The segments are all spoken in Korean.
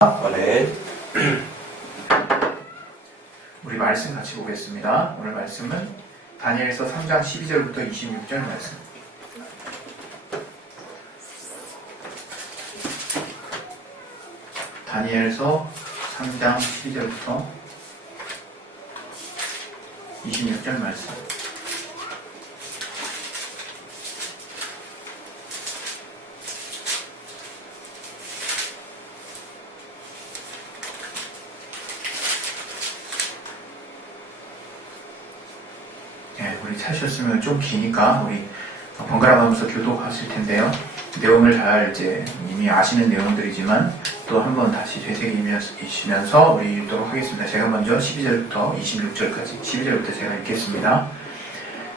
아멘. 우리 말씀 같이 보겠습니다. 오늘 말씀은 다니엘서 3장 12절부터 26절 말씀. 다니엘서 3장 12절부터 26절 말씀. 우리 찾으셨으면 좀 기니까 우리 번갈아 가면서 교독하실 텐데요. 내용을 잘 이제 이미 아시는 내용들이지만 또 한번 다시 되새기시면서 우리 읽도록 하겠습니다. 제가 먼저 12절부터 26절까지 12절부터 제가 읽겠습니다.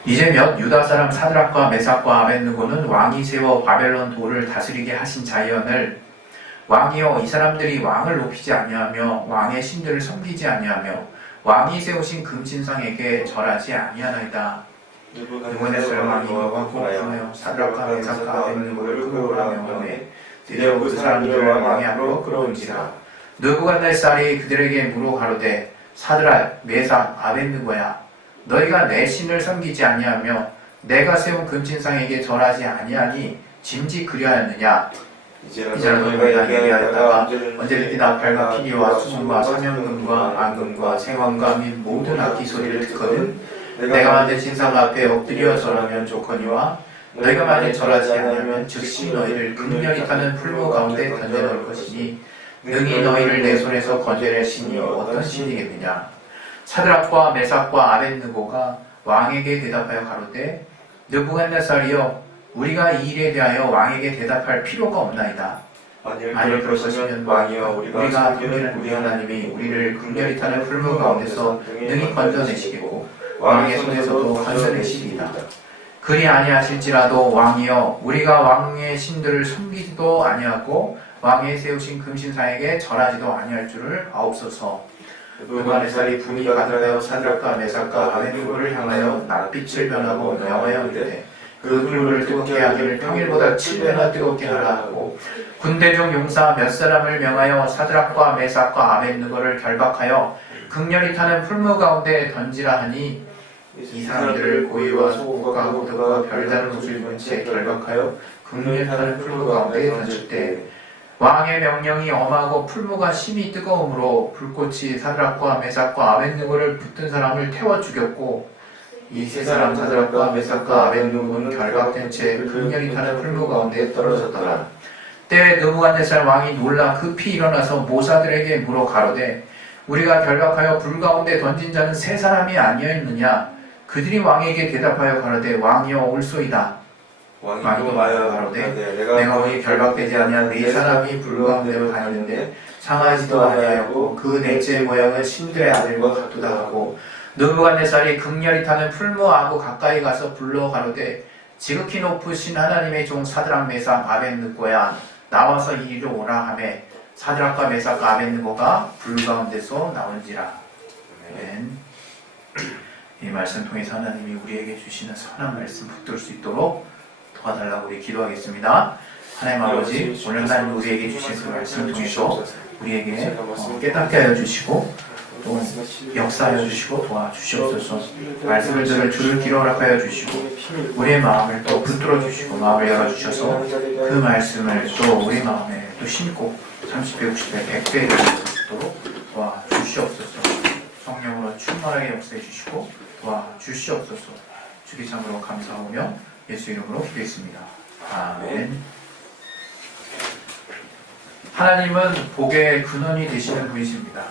이제 몇 유다 사람 사드락과 메삭과 아벳느고는 왕이 세워 바벨론 도를 다스리게 하신 자연을 왕이여 이 사람들이 왕을 높이지 아니하며 왕의 신들을 섬기지 아니하며 왕이 세우신 금신상에게 절하지 아니하나이다. 느부갓네살 왕이 이와 공하여 사드락과 메삭과 아벳느고를 끌어오라 명하매 드디어 그 사람들을 왕의 앞으로 끌어올지라. 느부갓네살이 그들에게 물어 가로되 사드락 메삭 아벳느고야 너희가 내 신을 섬기지 아니하며 내가 세운 금신상에게 절하지 아니하니 짐짓 그리하였느냐. 이제라도 너희가 얘기하였다가 언제든지 나팔과 피리와 수문과 사면금과 앙금과 생황과 및 모든 악기 소리를 듣거든 내가 만든 신상 앞에 엎드려 절하면 좋거니와 너희가 만일 절하지 않으면 즉시 너희를 극렬히 타는 풀무 가운데 던져놓을 것이니 능히 너희를 내 손에서 건져낼 신이 어떤 신이겠느냐. 사드락과 메삭과 아벳느고가 왕에게 대답하여 가로되 느부갓네살이여 우리가 이 일에 대하여 왕에게 대답할 필요가 없나이다. 만일 그럴 것이면 왕이여 우리가 듣는 우리 하나님이 우리를 극렬히 타는 풀무 가운데서 능히 건져내시겠고 왕의 손에서도 건져내시리이다. 그리 아니하실지라도 왕이여 우리가 왕의 신들을 섬기지도 아니하고 왕의 세우신 금신상에게 절하지도 아니할 줄을 아옵소서. 느부갓네살이 분이 가득하여 사드락과 메삭과 아벳느고를 향하여 낯빛을 변하고 명하여 이르되 그 불을 뜨겁게 하기를 평일보다 7배나 뜨겁게 하라 하고 군대 중 용사 몇 사람을 명하여 사드락과 메삭과 아벳느고를 결박하여 극렬히 타는 풀무 가운데 던지라 하니 이 사람들을 고의와 속옷과 후드와 별다른 옷을 입은 채 결박하여 극렬히 타는 풀무 가운데 던질 때 왕의 명령이 엄하고 풀무가 심히 뜨거우므로 불꽃이 사드락과 메삭과 아벳느고를 붙든 사람을 태워 죽였고 이 세 사람 사드락과 메삭과 아벳느고는 결박된 채 극렬히 타는 풀무 가운데 떨어졌더라. 때에 느부갓네살 왕이 놀라 급히 일어나서 모사들에게 물어 가로되 우리가 결박하여 불 가운데 던진 자는 세 사람이 아니었느냐. 그들이 왕에게 대답하여 가로되 왕이여 옳소이다. 왕이 또 말하여 가로되 내가 오늘 결박되지 아니한 네 사람이 불 가운데로 다니는데 상하지도 아니하였고 그 넷째 모양은 신들의 아들과 같도다 하고 느부갓네살이 극렬히 타는 풀무하고 가까이 가서 불러 가로되 지극히 높으신 하나님의 종 사드락 메삭 아벳느고야 나와서 이리로 오라 하매 사드락과 메삭과 아벳느고가 불 가운데서 나온지라. 아멘. 이 말씀 통해서 하나님이 우리에게 주시는 선한 말씀 붙들 수 있도록 도와달라고 우리 기도하겠습니다. 하나님 아버지, 오늘 하나님 우리에게 주신 그 말씀 통해서 우리에게 깨닫게 하여 주시고 또 역사하여 주시고 도와주시옵소서. 말씀을 들을 주를 길어 허락하여 주시고 우리의 마음을 또 붙들어 주시고 마음을 열어주셔서 그 말씀을 또 우리 마음에 또 심고 30배, 60배, 100배 되도록 도와주시옵소서. 성령으로 충만하게 역사해 주시고 도와주시옵소서. 주기 참으로 감사하며 예수 이름으로 기도했습니다. 아멘. 하나님은 복의 근원이 되시는 분이십니다.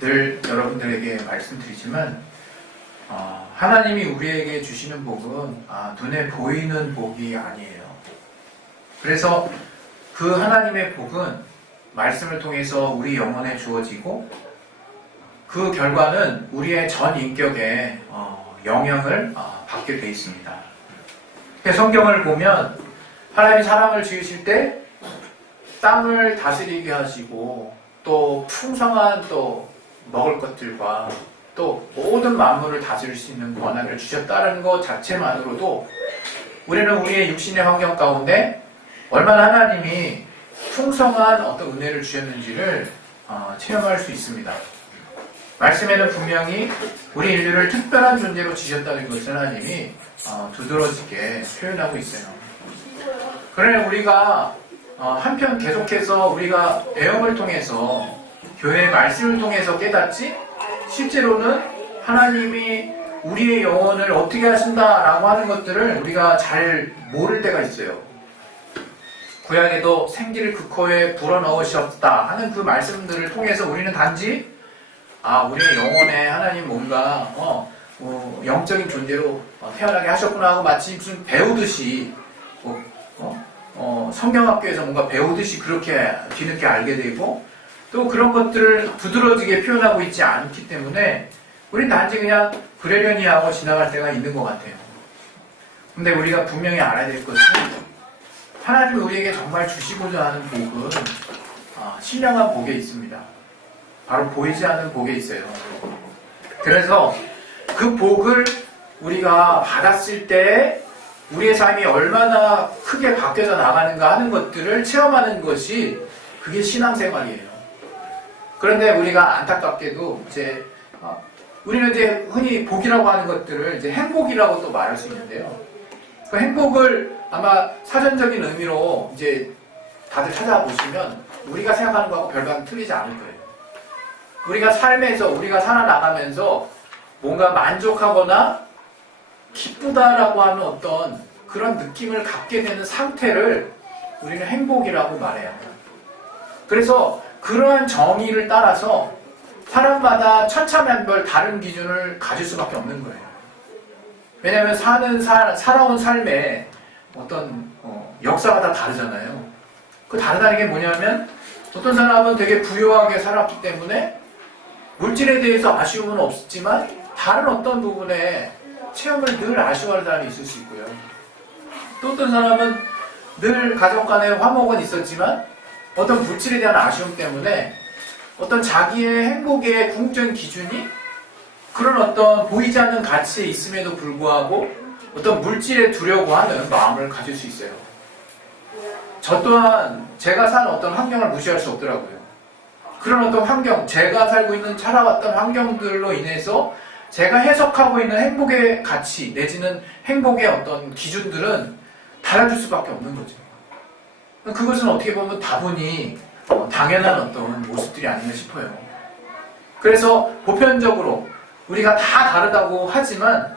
늘 여러분들에게 말씀드리지만 하나님이 우리에게 주시는 복은 눈에 보이는 복이 아니에요. 그래서 그 하나님의 복은 말씀을 통해서 우리 영혼에 주어지고 그 결과는 우리의 전 인격에 영향을 받게 되어 있습니다. 성경을 보면 하나님이 사람을 지으실 때 땅을 다스리게 하시고 또 풍성한 또 먹을 것들과 또 모든 만물을 다스릴 수 있는 권한을 주셨다는 것 자체만으로도 우리는 우리의 육신의 환경 가운데 얼마나 하나님이 풍성한 어떤 은혜를 주셨는지를 체험할 수 있습니다. 말씀에는 분명히 우리 인류를 특별한 존재로 지셨다는 것을 하나님이 두드러지게 표현하고 있어요. 그러나 우리가 한편 계속해서 우리가 애형을 통해서 교회의 말씀을 통해서 깨닫지 실제로는 하나님이 우리의 영혼을 어떻게 하신다라고 하는 것들을 우리가 잘 모를 때가 있어요. 구약에도 생기를 그 코에 불어넣으셨다 하는 그 말씀들을 통해서 우리는 단지 우리의 영혼에 하나님 뭔가 영적인 존재로 태어나게 하셨구나 하고 마치 무슨 배우듯이 성경학교에서 뭔가 배우듯이 그렇게 뒤늦게 알게 되고 또 그런 것들을 두드러지게 표현하고 있지 않기 때문에 우린 단지 그냥 그러려니 하고 지나갈 때가 있는 것 같아요. 근데 우리가 분명히 알아야 될 것은 하나님이 우리에게 정말 주시고자 하는 복은 신령한 복에 있습니다. 바로 보이지 않는 복에 있어요. 그래서 그 복을 우리가 받았을 때 우리의 삶이 얼마나 크게 바뀌어져 나가는가 하는 것들을 체험하는 것이 그게 신앙생활이에요. 그런데 우리가 안타깝게도 우리는 이제 흔히 복이라고 하는 것들을 이제 행복이라고 또 말할 수 있는데요. 그 행복을 아마 사전적인 의미로 이제 다들 찾아보시면 우리가 생각하는 거하고 별반 틀리지 않을 거예요. 우리가 삶에서 우리가 살아나가면서 뭔가 만족하거나 기쁘다라고 하는 어떤 그런 느낌을 갖게 되는 상태를 우리는 행복이라고 말해요. 그래서 그러한 정의를 따라서 사람마다 천차만별 다른 기준을 가질 수밖에 없는 거예요. 왜냐하면 살아온 삶에 어떤 역사가 다 다르잖아요. 그 다르다는 게 뭐냐면 어떤 사람은 되게 부유하게 살았기 때문에 물질에 대해서 아쉬움은 없지만 다른 어떤 부분에 체험을 늘 아쉬워하는 사람이 있을 수 있고요. 또 어떤 사람은 늘 가족 간에 화목은 있었지만 어떤 물질에 대한 아쉬움 때문에 어떤 자기의 행복의 궁극적인 기준이 그런 어떤 보이지 않는 가치에 있음에도 불구하고 어떤 물질에 두려고 하는 마음을 가질 수 있어요. 저 또한 제가 사는 어떤 환경을 무시할 수 없더라고요. 그런 어떤 환경, 제가 살고 있는 살아왔던 환경들로 인해서 제가 해석하고 있는 행복의 가치 내지는 행복의 어떤 기준들은 달라질 수밖에 없는 거죠. 그것은 어떻게 보면 다분히 당연한 어떤 모습들이 아닌가 싶어요. 그래서 보편적으로 우리가 다 다르다고 하지만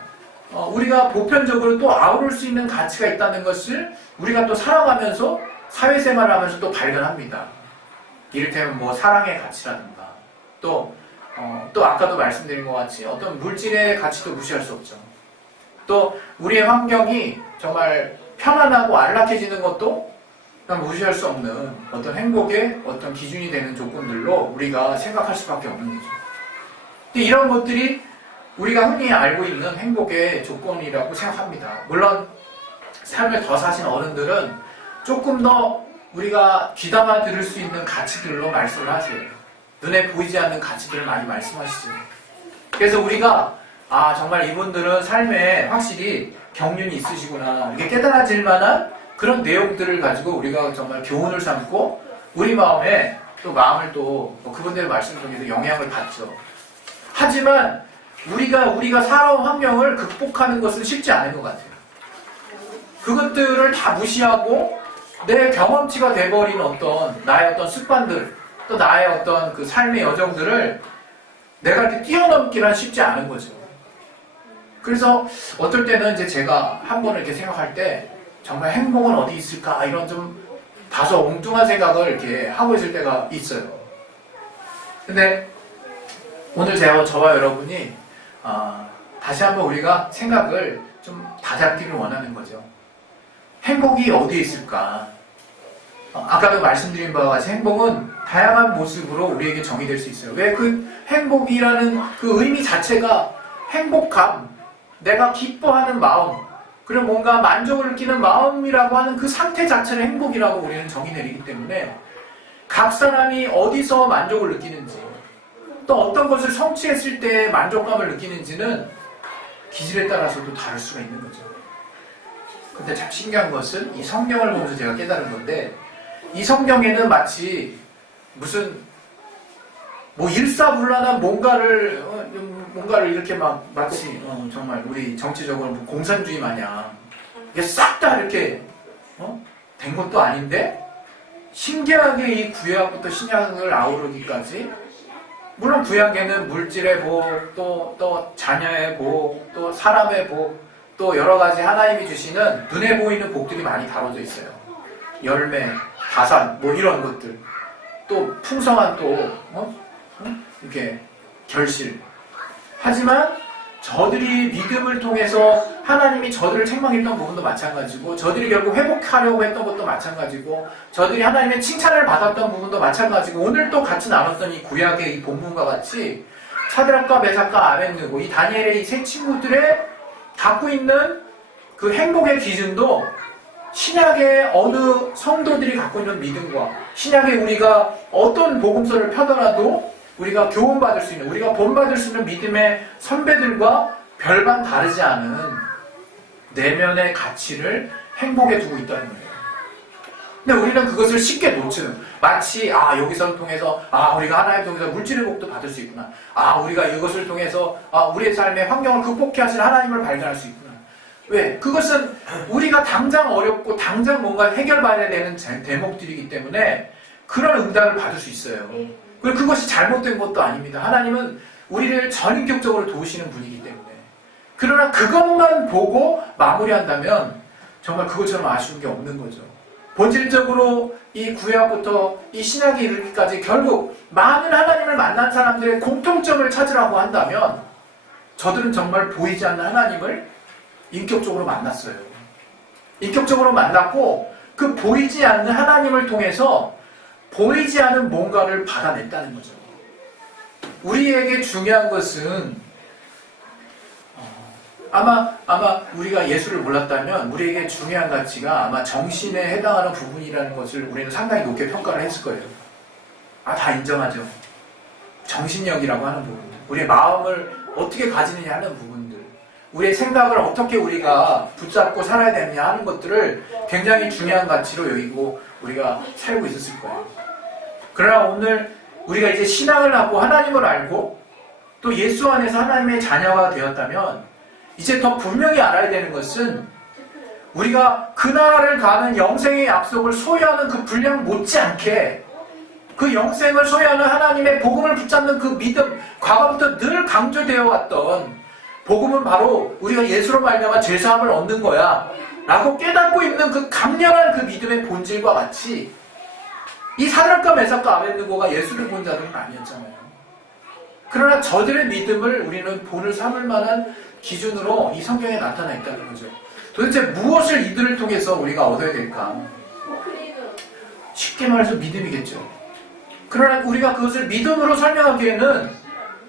우리가 보편적으로 또 아우를 수 있는 가치가 있다는 것을 우리가 또 살아가면서 사회생활을 하면서 또 발견합니다. 이를테면 뭐 사랑의 가치라든가 또 아까도 말씀드린 것 같이 어떤 물질의 가치도 무시할 수 없죠. 또 우리의 환경이 정말 편안하고 안락해지는 것도 무시할 수 없는 어떤 행복의 어떤 기준이 되는 조건들로 우리가 생각할 수밖에 없는 거죠. 근데 이런 것들이 우리가 흔히 알고 있는 행복의 조건이라고 생각합니다. 물론 삶을 더 사신 어른들은 조금 더 우리가 귀담아 들을 수 있는 가치들로 말씀을 하세요. 눈에 보이지 않는 가치들을 많이 말씀하시죠. 그래서 우리가 정말 이분들은 삶에 확실히 경륜이 있으시구나 이렇게 깨달아질 만한 그런 내용들을 가지고 우리가 정말 교훈을 삼고 우리 마음에 또 마음을 또 그분들의 말씀 통해서 영향을 받죠. 하지만 우리가 살아온 환경을 극복하는 것은 쉽지 않은 것 같아요. 그것들을 다 무시하고 내 경험치가 돼버린 나의 어떤 습관들 또 나의 어떤 그 삶의 여정들을 내가 이렇게 뛰어넘기란 쉽지 않은 거죠. 그래서 어떨 때는 이제 제가 한 번을 이렇게 생각할 때 정말 행복은 어디 있을까 이런 좀 다소 엉뚱한 생각을 이렇게 하고 있을 때가 있어요. 근데 오늘 저와 여러분이 다시 한번 우리가 생각을 좀 다잡기를 원하는 거죠. 행복이 어디에 있을까? 아까도 말씀드린 바와 같이 행복은 다양한 모습으로 우리에게 정의될 수 있어요. 왜 그 행복이라는 그 의미 자체가 행복감, 내가 기뻐하는 마음, 그리고 뭔가 만족을 느끼는 마음이라고 하는 그 상태 자체를 행복이라고 우리는 정의 내리기 때문에 각 사람이 어디서 만족을 느끼는지 또 어떤 것을 성취했을 때 만족감을 느끼는지는 기질에 따라서도 다를 수가 있는 거죠. 근데 참 신기한 것은 이 성경을 보면서 제가 깨달은 건데 이 성경에는 마치 무슨 뭐 일사불란한 뭔가를 이렇게 막 마치 정말 우리 정치적으로 뭐 공산주의 마냥 이게 싹 다 이렇게 된 것도 아닌데 신기하게 이 구약부터 신약을 아우르기까지 물론 구약에는 물질의 복, 또 자녀의 복, 또 사람의 복, 또 여러 가지 하나님이 주시는 눈에 보이는 복들이 많이 다뤄져 있어요. 열매, 가산, 뭐 이런 것들, 또 풍성한 이렇게 결실. 하지만 저들이 믿음을 통해서 하나님이 저들을 책망했던 부분도 마찬가지고, 저들이 결국 회복하려고 했던 것도 마찬가지고, 저들이 하나님의 칭찬을 받았던 부분도 마찬가지고, 오늘 또 같이 나눴던 이 구약의 이 본문과 같이 사드락과 메삭과 아벳느고 이 다니엘의 이 세 친구들의 갖고 있는 그 행복의 기준도 신약의 어느 성도들이 갖고 있는 믿음과 신약에 우리가 어떤 복음서를 펴더라도 우리가 교훈받을 수 있는, 우리가 본받을 수 있는 믿음의 선배들과 별반 다르지 않은 내면의 가치를 행복에 두고 있다는 거예요. 근데 우리는 그것을 쉽게 놓치는, 마치 여기서를 통해서 우리가 하나님 통해서 물질의 복도 받을 수 있구나, 우리가 이것을 통해서 우리의 삶의 환경을 극복해 하실 하나님을 발견할 수 있구나. 왜? 그것은 우리가 당장 어렵고 당장 뭔가 해결받아야 되는 대목들이기 때문에 그런 응답을 받을 수 있어요. 그리고 그것이 잘못된 것도 아닙니다. 하나님은 우리를 전인격적으로 도우시는 분이기 때문에. 그러나 그것만 보고 마무리한다면 정말 그것처럼 아쉬운 게 없는 거죠. 본질적으로 이 구약부터 이 신약에 이르기까지 결국 많은 하나님을 만난 사람들의 공통점을 찾으라고 한다면 저들은 정말 보이지 않는 하나님을 인격적으로 만났어요. 인격적으로 만났고 그 보이지 않는 하나님을 통해서 보이지 않은 뭔가를 받아냈다는 거죠. 우리에게 중요한 것은 아마 우리가 예수를 몰랐다면 우리에게 중요한 가치가 아마 정신에 해당하는 부분이라는 것을 우리는 상당히 높게 평가를 했을 거예요. 다 인정하죠. 정신력이라고 하는 부분, 우리의 마음을 어떻게 가지느냐 하는 부분들, 우리의 생각을 어떻게 우리가 붙잡고 살아야 되느냐 하는 것들을 굉장히 중요한 가치로 여기고 우리가 살고 있었을 거예요. 그러나 오늘 우리가 이제 신앙을 하고 하나님을 알고 또 예수 안에서 하나님의 자녀가 되었다면 이제 더 분명히 알아야 되는 것은 우리가 그 나라를 가는 영생의 약속을 소유하는 그 분량 못지않게 그 영생을 소유하는 하나님의 복음을 붙잡는 그 믿음, 과거부터 늘 강조되어 왔던 복음은 바로 우리가 예수로 말미암아 죄사함을 얻는 거야 라고 깨닫고 있는 그 강렬한 그 믿음의 본질과 같이 이 사드락과 메삭과 아벳느고가 예수를 본 자들은 아니었잖아요. 그러나 저들의 믿음을 우리는 본을 삼을 만한 기준으로 이 성경에 나타나 있다는 거죠. 도대체 무엇을 이들을 통해서 우리가 얻어야 될까? 쉽게 말해서 믿음이겠죠. 그러나 우리가 그것을 믿음으로 설명하기에는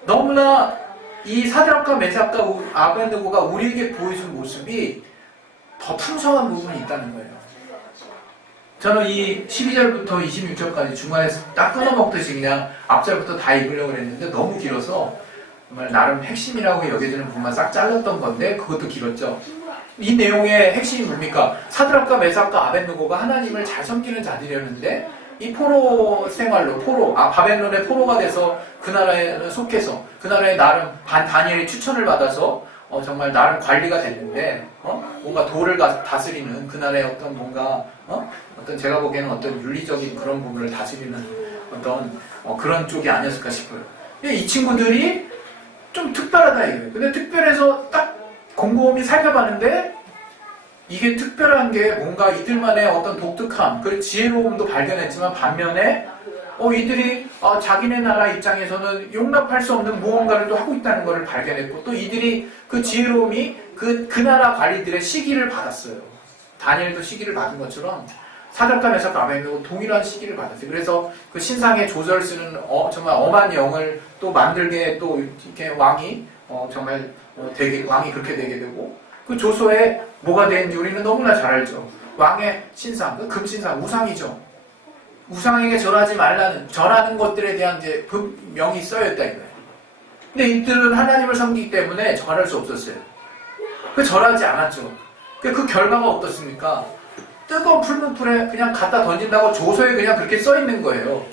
너무나 이 사드락과 메삭과 아벳느고가 우리에게 보여준 모습이 더 풍성한 부분이 있다는 거예요. 저는 이 12절부터 26절까지 중간에 딱 끊어먹듯이 그냥 앞절부터 다 읽으려고 했는데 너무 길어서 정말 나름 핵심이라고 여겨지는 부분만 싹 잘랐던 건데 그것도 길었죠. 이 내용의 핵심이 뭡니까? 사드락과 메삭과 아벳느고가 하나님을 잘 섬기는 자들이었는데 이 포로 생활로 바벨론의 포로가 돼서 그 나라에 속해서 그 나라에 나름 다니엘의 추천을 받아서 정말 나름 관리가 됐는데 뭔가 도를 다스리는 그 나라의 어떤 뭔가 어떤 제가 보기에는 어떤 윤리적인 그런 부분을 다스리는 어떤 그런 쪽이 아니었을까 싶어요. 이 친구들이 좀 특별하다 이거예요. 근데 특별해서 딱 곰곰이 살펴봤는데 이게 특별한 게 뭔가 이들만의 어떤 독특함, 그리고 지혜로움도 발견했지만 반면에 이들이 자기네 나라 입장에서는 용납할 수 없는 무언가를 또 하고 있다는 것을 발견했고 또 이들이 그 지혜로움이 그 나라 관리들의 시기를 받았어요. 다니엘도 시기를 받은 것처럼 사드락과 메삭과 아벳느고 동일한 시기를 받았어요. 그래서 그 신상에 조절 쓰는 정말 엄한 영을 또 만들게 또 이렇게 왕이 정말 왕이 그렇게 되게 되고 그 조서에 뭐가 되는지 우리는 너무나 잘 알죠. 왕의 신상, 그 금신상, 우상이죠. 우상에게 절하는 것들에 대한 이제 명이 써였다 이거예요. 근데 이들은 하나님을 섬기기 때문에 절할 수 없었어요. 절하지 않았죠. 그 결과가 어떻습니까? 뜨거운 풀문불에 그냥 갖다 던진다고 조서에 그냥 그렇게 써 있는 거예요.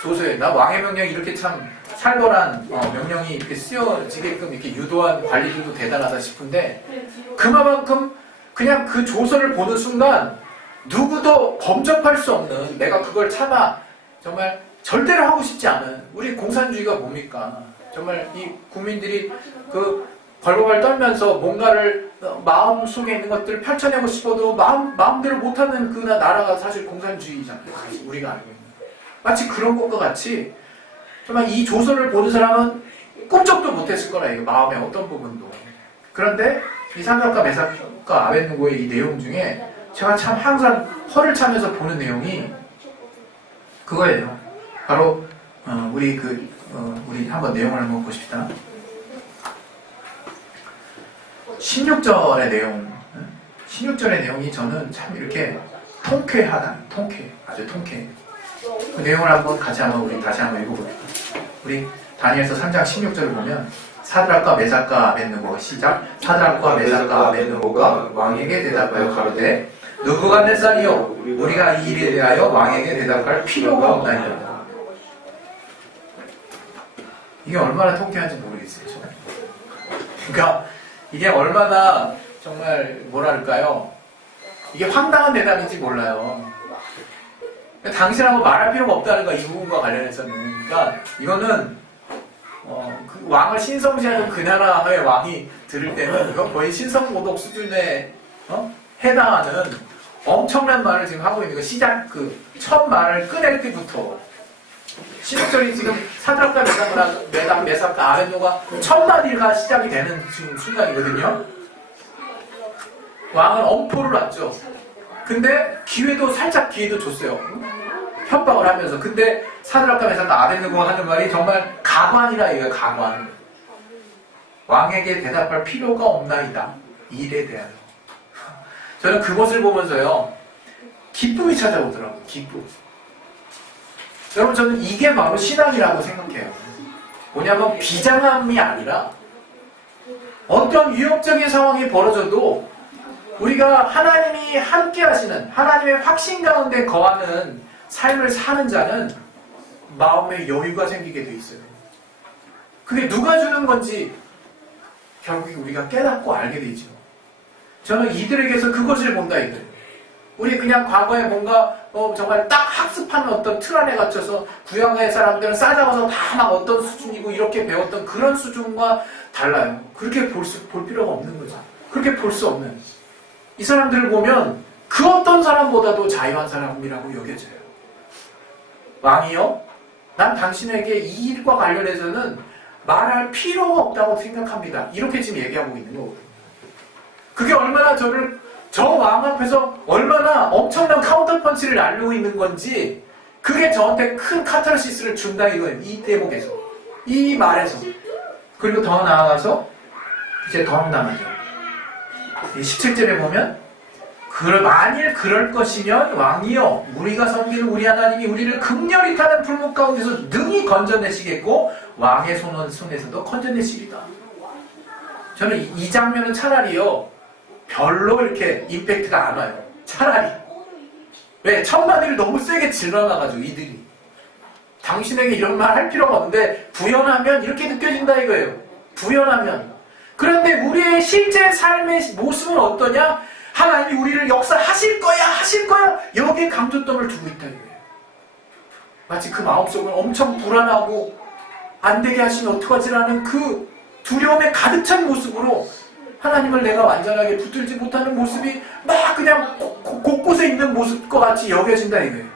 조서에. 나 왕의 명령이 이렇게 참 살벌한 명령이 이렇게 쓰여지게끔 이렇게 유도한 관리들도 대단하다 싶은데, 그만큼 그냥 그 조서를 보는 순간 누구도 범접할 수 없는, 내가 그걸 참아 정말 절대로 하고 싶지 않은, 우리 공산주의가 뭡니까? 정말 이 국민들이 그 벌벌 떨면서 뭔가를 마음속에 있는 것들을 펼쳐내고 싶어도 마음대로 못하는 그 나라가 사실 공산주의잖아요. 사실 우리가 알고 있는. 마치 그런 것과 같이 정말 이 조서를 보는 사람은 꿈쩍도 못했을 거라, 이거 마음의 어떤 부분도. 그런데 이 사드락과 메삭과 아벳느고의 이 내용 중에 제가 참 항상 허를 차면서 보는 내용이 그거예요. 바로 우리 한번 내용을 한번 보십시다. 16절의 내용. 16절의 내용이 저는 참 이렇게 통쾌하다. 아주 통쾌. 그 내용을 같이 우리 다시 한번 읽어볼게요. 우리 다니엘서 3장 16절을 보면, 사드락과 메삭과 아벳느고가 시작. 사드락과 메삭과 아벳느고가 왕에게 대답하여 가로되, 느부갓네살이여, 우리가 이 일에 대하여 왕에게 대답할 필요가 없나이다. 이게 얼마나 통쾌한지 모르겠어요. 저는. 그러니까 이게 얼마나 정말 뭐랄까요, 이게 황당한 대답인지 몰라요. 당신하고 말할 필요가 없다는 거, 이 부분과 관련해서는. 그러니까 이거는 그 왕을 신성시하는 그 나라의 왕이 들을 때는 이건 거의 신성모독 수준에 해당하는 엄청난 말을 지금 하고 있는 거. 시작, 첫 말을 꺼낼 때부터 16절이 지금 사드락과 메삭과 아벳느고가 첫 마디가 시작이 되는 지금 순간이거든요. 왕은 엄포를 놨죠. 근데 기회도 줬어요. 협박을 하면서. 근데 사드락과 메삭과 아벳느고가 하는 말이 정말 가관이라 이거예요. 가관. 왕에게 대답할 필요가 없나이다. 이 일에 대하여. 저는 그것을 보면서요, 기쁨이 찾아오더라고요. 기쁨. 여러분, 저는 이게 바로 신앙이라고 생각해요. 뭐냐면 비장함이 아니라 어떤 위협적인 상황이 벌어져도 우리가 하나님이 함께 하시는, 하나님의 확신 가운데 거하는 삶을 사는 자는 마음의 여유가 생기게 돼 있어요. 그게 누가 주는 건지 결국에 우리가 깨닫고 알게 되죠. 저는 이들에게서 그것을 본다, 이들. 우리 그냥 과거에 뭔가 정말 딱 학습하는 어떤 틀 안에 갇혀서 구약의 사람들은 싸잡아서 다 막 어떤 수준이고 이렇게 배웠던 그런 수준과 달라요. 그렇게 볼 필요가 없는 거죠. 그렇게 볼 수 없는. 이 사람들을 보면 그 어떤 사람보다도 자유한 사람이라고 여겨져요. 왕이요? 난 당신에게 이 일과 관련해서는 말할 필요가 없다고 생각합니다. 이렇게 지금 얘기하고 있는 거거든요. 그게 얼마나 저 왕 앞에서 얼마나 엄청난 카운터 펀치를 날리고 있는 건지, 그게 저한테 큰 카타르시스를 준다, 이거예요. 이 대목에서, 이 말에서. 그리고 더 나아가서 이제 더 황당하죠. 17절에 보면, 만일 그럴 것이면 왕이여, 우리가 섬기는 우리 하나님이 우리를 극렬히 타는 풀무 가운데서 능히 건져내시겠고 왕의 손에서도 건져내시리다. 저는 이 장면은 차라리요, 별로 이렇게 임팩트가 안 와요. 차라리. 왜? 첫마디를 너무 세게 질러놔가지고 이들이. 당신에게 이런 말 할 필요가 없는데 부연하면 이렇게 느껴진다 이거예요. 부연하면. 그런데 우리의 실제 삶의 모습은 어떠냐? 하나님이 우리를 역사하실 거야. 여기에 강조점을 두고 있다 이거예요. 마치 그 마음속을 엄청 불안하고 안 되게 하시면 어떡하지라는 그 두려움에 가득 찬 모습으로 하나님을 내가 완전하게 붙들지 못하는 모습이 막 그냥 곳곳에 있는 모습과 같이 여겨진다 이거예요.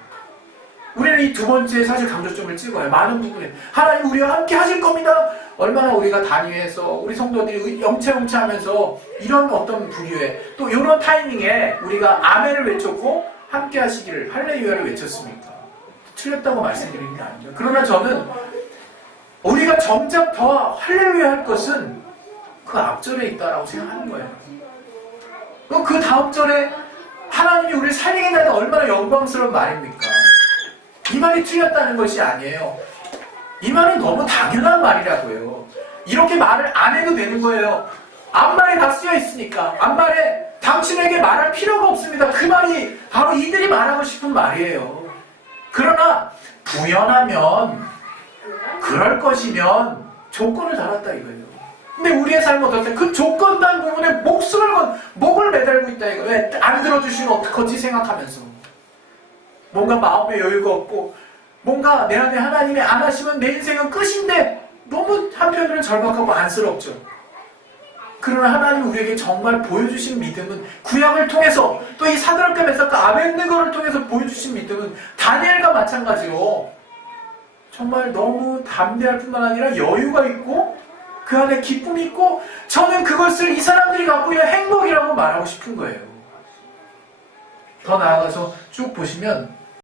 우리는 이 두 번째 사실 강조점을 찍어요. 많은 부분에 하나님 우리와 함께 하실 겁니다. 얼마나 우리가 단위에서 우리 성도들이 영체하면서 이런 어떤 부류에 또 이런 타이밍에 우리가 아멘을 외쳤고 함께 하시기를 할렐루야를 외쳤습니까? 틀렸다고 말씀드리는 게 아닙니다. 그러나 저는 우리가 정작 더 할렐루야 할 것은 그 앞절에 있다라고 생각하는 거예요. 그 다음 절에 하나님이 우리를 살리게 하는 얼마나 영광스러운 말입니까? 이 말이 틀렸다는 것이 아니에요. 이 말은 너무 당연한 말이라고요. 이렇게 말을 안 해도 되는 거예요. 앞말에 다 쓰여 있으니까. 앞말에 당신에게 말할 필요가 없습니다. 그 말이 바로 이들이 말하고 싶은 말이에요. 그러나 부연하면 그럴 것이면 조건을 달았다 이거예요. 근데 우리의 삶은 어떻게 그 조건 단 부분에 목을 매달고 있다 이거. 왜 안 들어주시면 어떡하지 생각하면서 뭔가 마음의 여유가 없고 뭔가 내 안에 하나님이 안 하시면 내 인생은 끝인데 너무 한편으로는 절박하고 안쓰럽죠. 그러나 하나님 우리에게 정말 보여주신 믿음은 구약을 통해서 또 이 사드락과 메삭과 아벳네고를 통해서 보여주신 믿음은 다니엘과 마찬가지로 정말 너무 담대할 뿐만 아니라 여유가 있고 그 안에 기쁨이 있고 저는 그것을 이 사람들이 갖고 있는 행복이라고 말하고 싶은 거예요. 더 나아가서 쭉 보시면